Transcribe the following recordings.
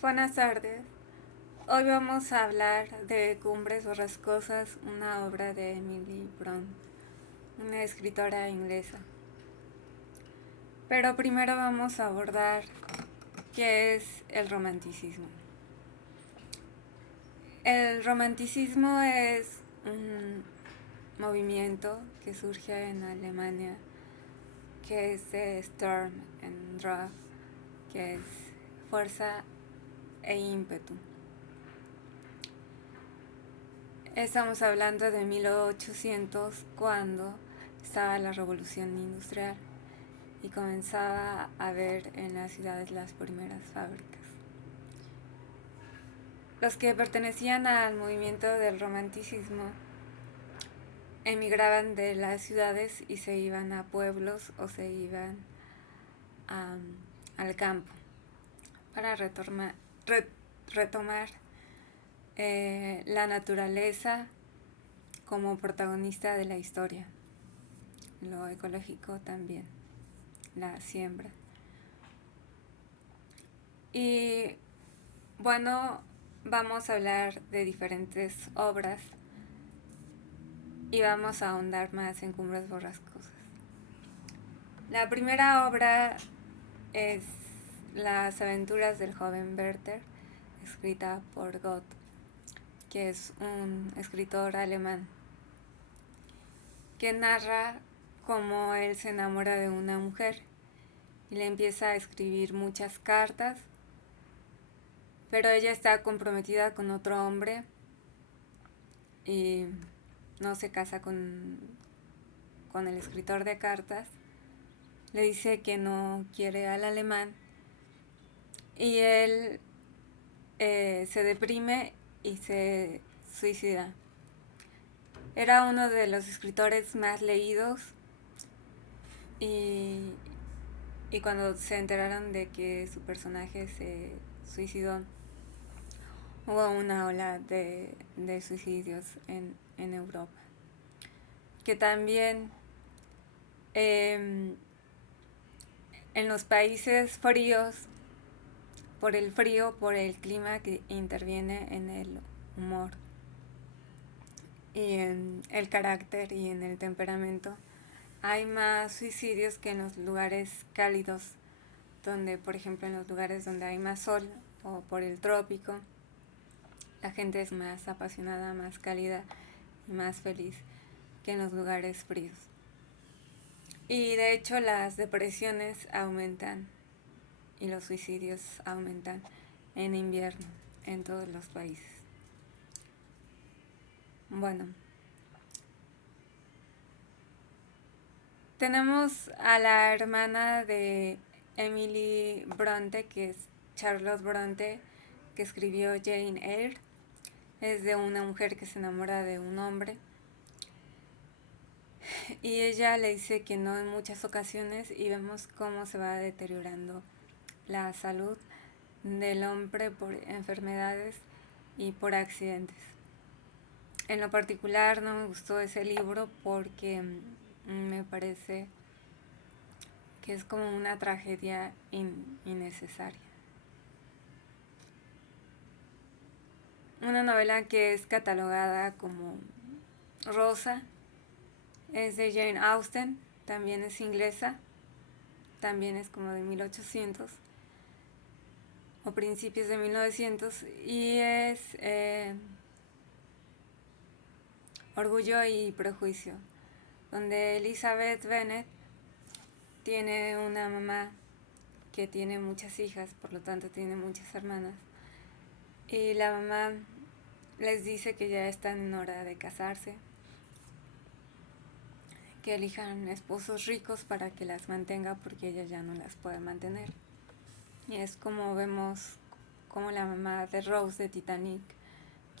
Buenas tardes. Hoy vamos a hablar de Cumbres Borrascosas, una obra de Emily Brontë, una escritora inglesa. Pero primero vamos a abordar qué es el romanticismo. El romanticismo es un movimiento que surge en Alemania, que es de Sturm und Drang, que es fuerza e ímpetu. Estamos hablando de 1800, cuando estaba la revolución industrial y comenzaba a haber en las ciudades las primeras fábricas. Los que pertenecían al movimiento del romanticismo emigraban de las ciudades y se iban a pueblos o se iban al campo para retomar la naturaleza como protagonista de la historia, lo ecológico también, la siembra. Y bueno, vamos a hablar de diferentes obras y vamos a ahondar más en Cumbres Borrascosas. La primera obra es Las aventuras del joven Werther, escrita por Goethe, que es un escritor alemán que narra cómo él se enamora de una mujer y le empieza a escribir muchas cartas, pero ella está comprometida con otro hombre y no se casa con el escritor de cartas. Le dice que no quiere al alemán y él se deprime y se suicida. Era uno de los escritores más leídos y cuando se enteraron de que su personaje se suicidó, hubo una ola de suicidios en Europa. Que también en los países fríos, por el frío, por el clima que interviene en el humor y en el carácter y en el temperamento, hay más suicidios que en los lugares cálidos, donde, por ejemplo, en los lugares donde hay más sol o por el trópico, la gente es más apasionada, más cálida y más feliz que en los lugares fríos. Y de hecho las depresiones aumentan y los suicidios aumentan en invierno en todos los países. Bueno, tenemos a la hermana de Emily Brontë, que es Charlotte Brontë, que escribió Jane Eyre. Es de una mujer que se enamora de un hombre y ella le dice que no en muchas ocasiones, y vemos cómo se va deteriorando la salud del hombre por enfermedades y por accidentes. En lo particular no me gustó ese libro porque me parece que es como una tragedia innecesaria. Una novela que es catalogada como rosa es de Jane Austen, también es inglesa, también es como de 1800 o principios de 1900, y es Orgullo y Prejuicio, donde Elizabeth Bennet tiene una mamá que tiene muchas hijas, por lo tanto tiene muchas hermanas, y la mamá les dice que ya están en hora de casarse, que elijan esposos ricos para que las mantenga porque ella ya no las puede mantener. Y es como vemos como la mamá de Rose de Titanic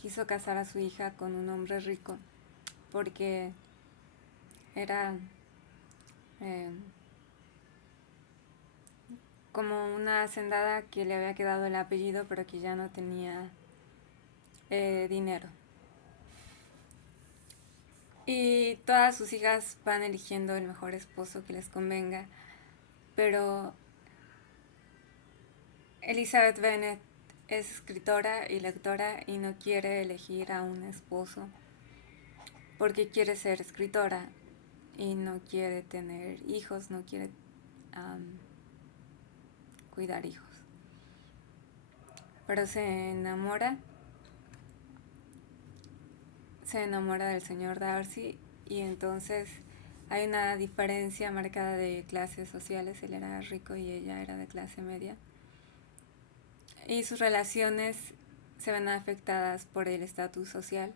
quiso casar a su hija con un hombre rico porque era como una hacendada que le había quedado el apellido pero que ya no tenía dinero. Y todas sus hijas van eligiendo el mejor esposo que les convenga, pero Elizabeth Bennet es escritora y lectora y no quiere elegir a un esposo porque quiere ser escritora y no quiere tener hijos, no quiere cuidar hijos. Pero se enamora del señor Darcy y entonces hay una diferencia marcada de clases sociales. Él era rico y ella era de clase media. Y sus relaciones se ven afectadas por el estatus social,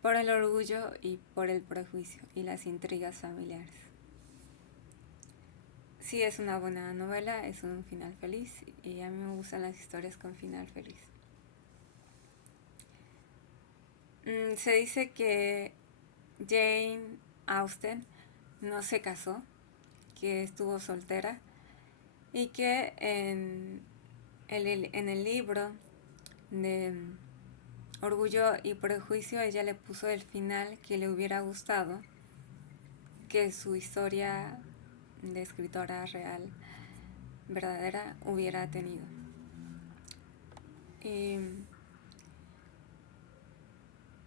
por el orgullo y por el prejuicio y las intrigas familiares. Sí, es una buena novela, es un final feliz y a mí me gustan las historias con final feliz. Se dice que Jane Austen no se casó, que estuvo soltera y que en el libro de Orgullo y Prejuicio ella le puso el final que le hubiera gustado que su historia de escritora real verdadera hubiera tenido.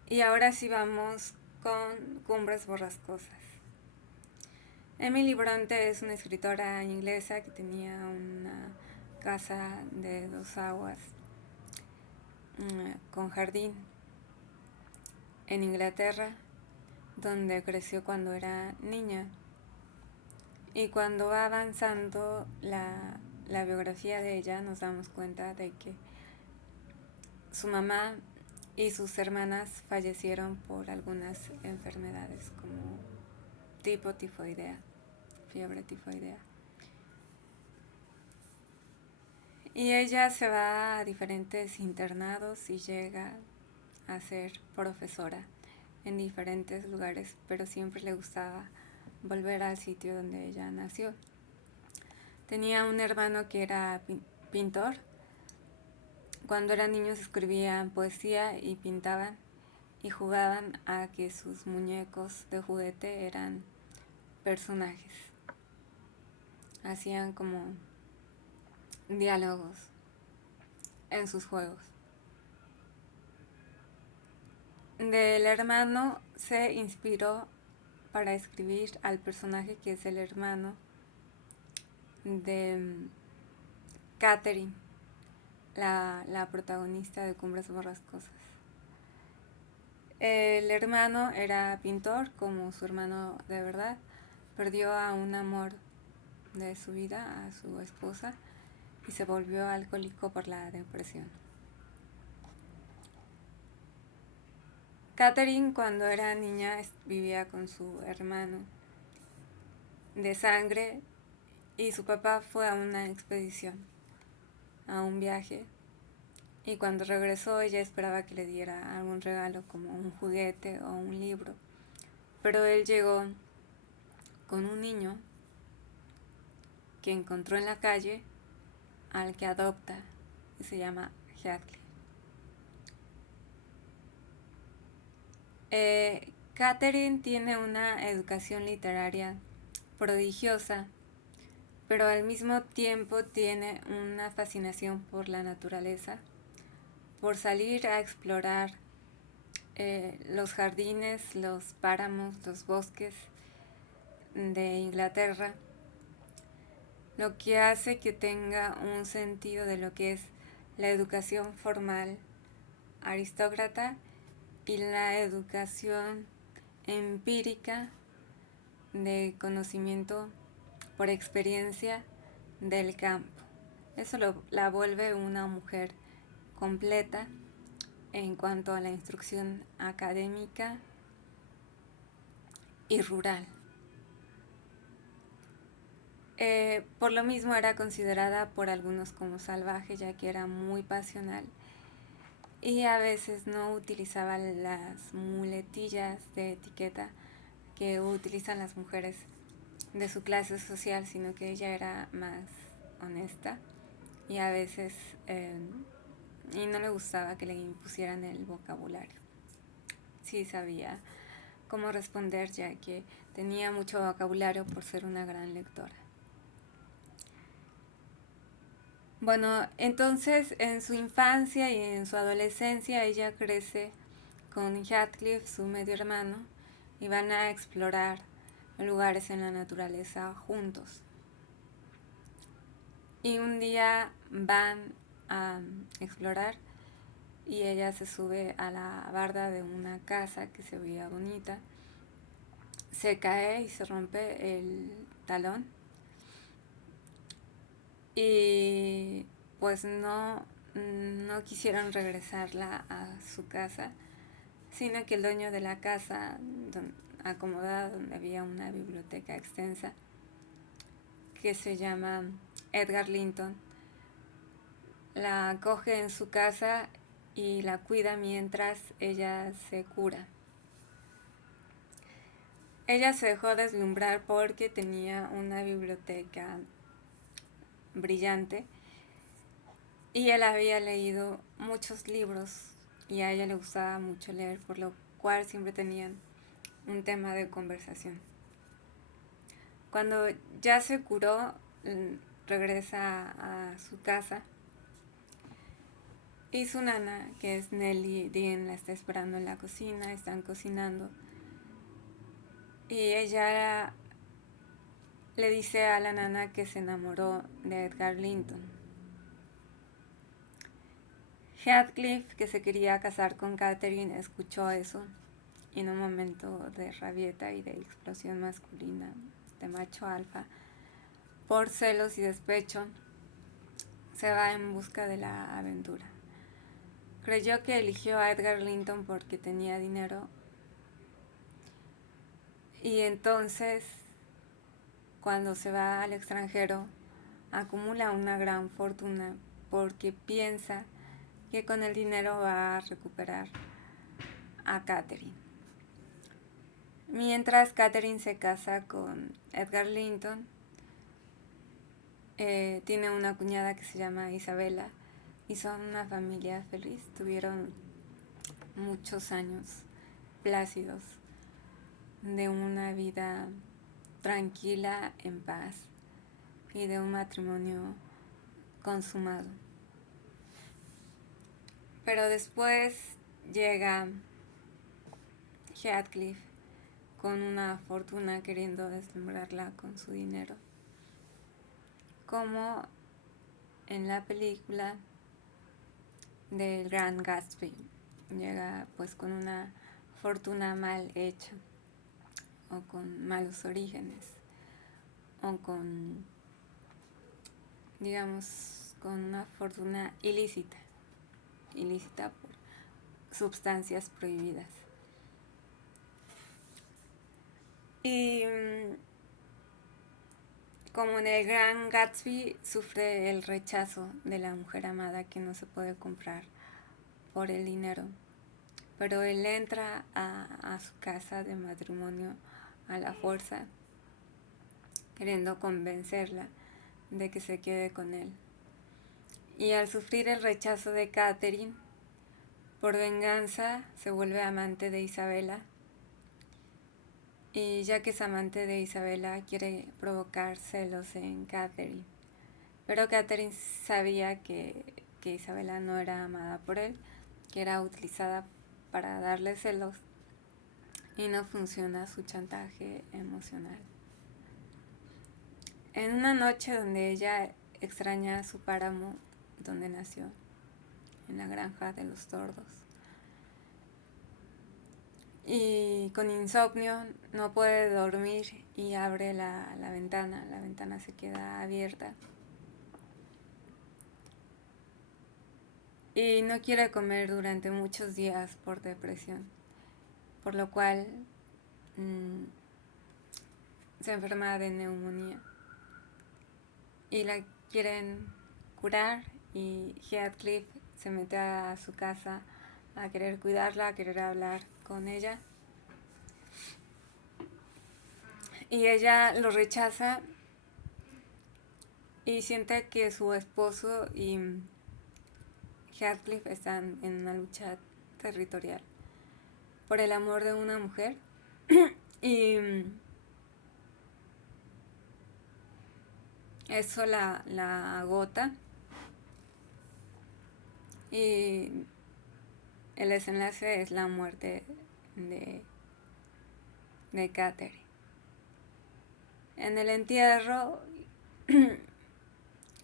Y ahora sí vamos con Cumbres Borrascosas. Emily Bronte es una escritora inglesa que tenía una casa de 2 aguas con jardín en Inglaterra, donde creció cuando era niña. Y cuando va avanzando la biografía de ella, nos damos cuenta de que su mamá y sus hermanas fallecieron por algunas enfermedades como fiebre tifoidea. Y ella se va a diferentes internados y llega a ser profesora en diferentes lugares, pero siempre le gustaba volver al sitio donde ella nació. Tenía un hermano que era pintor. Cuando eran niños escribían poesía y pintaban y jugaban a que sus muñecos de juguete eran personajes. Hacían como diálogos en sus juegos. Del hermano se inspiró para escribir al personaje que es el hermano de Catherine, la protagonista de Cumbres Borrascosas. El hermano era pintor como su hermano de verdad, perdió a un amor de su vida, a su esposa, y se volvió alcohólico por la depresión. Catherine, cuando era niña, vivía con su hermano de sangre y su papá fue a una expedición, a un viaje, y cuando regresó ella esperaba que le diera algún regalo como un juguete o un libro, pero él llegó con un niño que encontró en la calle al que adopta y se llama Heathcliff. Catherine tiene una educación literaria prodigiosa, pero al mismo tiempo tiene una fascinación por la naturaleza, por salir a explorar los jardines, los páramos, los bosques de Inglaterra, lo que hace que tenga un sentido de lo que es la educación formal aristócrata y la educación empírica de conocimiento por experiencia del campo. Eso la vuelve una mujer completa en cuanto a la instrucción académica y rural. Por lo mismo era considerada por algunos como salvaje, ya que era muy pasional y a veces no utilizaba las muletillas de etiqueta que utilizan las mujeres de su clase social, sino que ella era más honesta y a veces y no le gustaba que le impusieran el vocabulario. Sí sabía cómo responder, ya que tenía mucho vocabulario por ser una gran lectora. Bueno, entonces en su infancia y en su adolescencia ella crece con Heathcliff, su medio hermano, y van a explorar lugares en la naturaleza juntos. Y un día van a explorar y ella se sube a la barda de una casa que se veía bonita, se cae y se rompe el talón y pues no quisieron regresarla a su casa, sino que el dueño de la casa acomodada, donde había una biblioteca extensa que se llama Edgar Linton, la acoge en su casa y la cuida mientras ella se cura. Ella se dejó deslumbrar porque tenía una biblioteca brillante y él había leído muchos libros y a ella le gustaba mucho leer, por lo cual siempre tenían un tema de conversación. Cuando ya se curó, regresa a su casa y su nana, que es Nellie Dean, la está esperando en la cocina, están cocinando y ella le dice a la nana que se enamoró de Edgar Linton. Heathcliff, que se quería casar con Catherine, escuchó eso y en un momento de rabieta y de explosión masculina, de macho alfa, por celos y despecho, se va en busca de la aventura. Creyó que eligió a Edgar Linton porque tenía dinero y entonces, cuando se va al extranjero, acumula una gran fortuna porque piensa que con el dinero va a recuperar a Catherine. Mientras Catherine se casa con Edgar Linton, tiene una cuñada que se llama Isabella y son una familia feliz. Tuvieron muchos años plácidos de una vida tranquila, en paz y de un matrimonio consumado. Pero después llega Heathcliff con una fortuna queriendo deslumbrarla con su dinero, como en la película del Gran Gatsby. Llega pues con una fortuna mal hecha o con malos orígenes o con, digamos, con una fortuna ilícita por sustancias prohibidas. Y como en el Gran Gatsby, sufre el rechazo de la mujer amada que no se puede comprar por el dinero. Pero él entra a su casa de matrimonio a la fuerza, queriendo convencerla de que se quede con él. Y al sufrir el rechazo de Catherine, por venganza se vuelve amante de Isabella. Y ya que es amante de Isabella, quiere provocar celos en Catherine. Pero Catherine sabía que Isabella no era amada por él, que era utilizada para darle celos, y no funciona su chantaje emocional. En una noche donde ella extraña a su páramo donde nació, en la granja de los tordos, y con insomnio no puede dormir y abre la ventana se queda abierta y no quiere comer durante muchos días por depresión, por lo cual se enferma de neumonía y la quieren curar y Heathcliff se mete a su casa a querer cuidarla, a querer hablar con ella y ella lo rechaza y siente que su esposo y Heathcliff están en una lucha territorial por el amor de una mujer y eso la agota y el desenlace es la muerte de Catherine. En el entierro,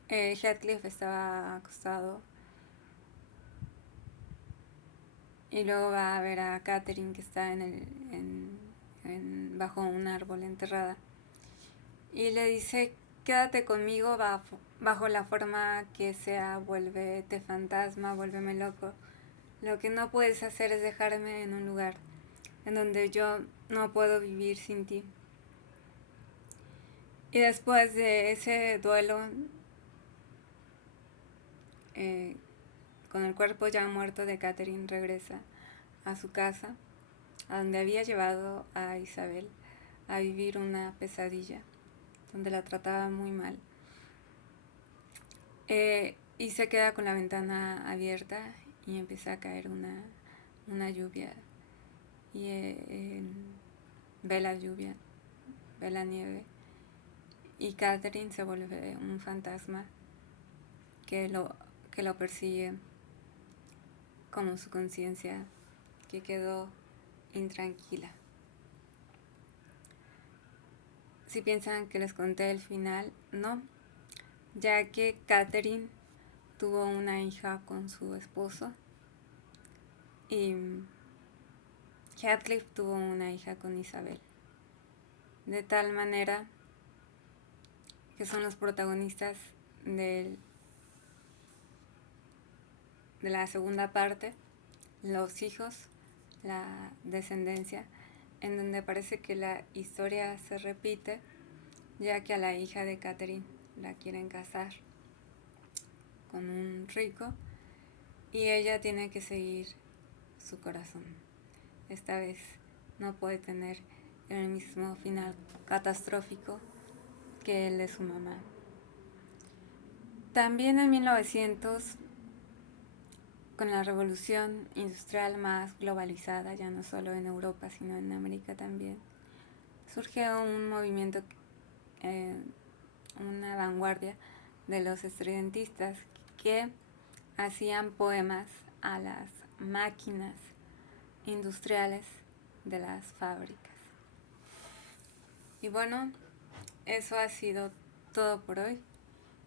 Heathcliff estaba acostado y luego va a ver a Catherine, que está bajo un árbol enterrada, y le dice: quédate conmigo bajo la forma que sea, vuélvete fantasma, vuélveme loco. Lo que no puedes hacer es dejarme en un lugar en donde yo no puedo vivir sin ti. Y después de ese duelo, con el cuerpo ya muerto de Catherine, regresa a su casa, a donde había llevado a Isabel a vivir una pesadilla, donde la trataba muy mal. Y se queda con la ventana abierta y empieza a caer una lluvia. Y ve la lluvia, ve la nieve. Y Catherine se vuelve un fantasma que lo persigue, como su conciencia que quedó intranquila. Si piensan que les conté el final, no, ya que Catherine tuvo una hija con su esposo y Heathcliff tuvo una hija con Isabel, de tal manera que son los protagonistas de la segunda parte, los hijos, la descendencia, en donde parece que la historia se repite, ya que a la hija de Catherine la quieren casar con un rico y ella tiene que seguir su corazón. Esta vez no puede tener el mismo final catastrófico que el de su mamá. También en 1900, con la revolución industrial más globalizada, ya no solo en Europa sino en América también, surge un movimiento, una vanguardia de los estridentistas que hacían poemas a las máquinas industriales de las fábricas. Y bueno, eso ha sido todo por hoy.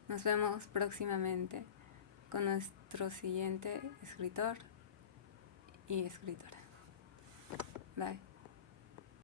Nos vemos próximamente con nuestro siguiente escritor y escritora. Bye.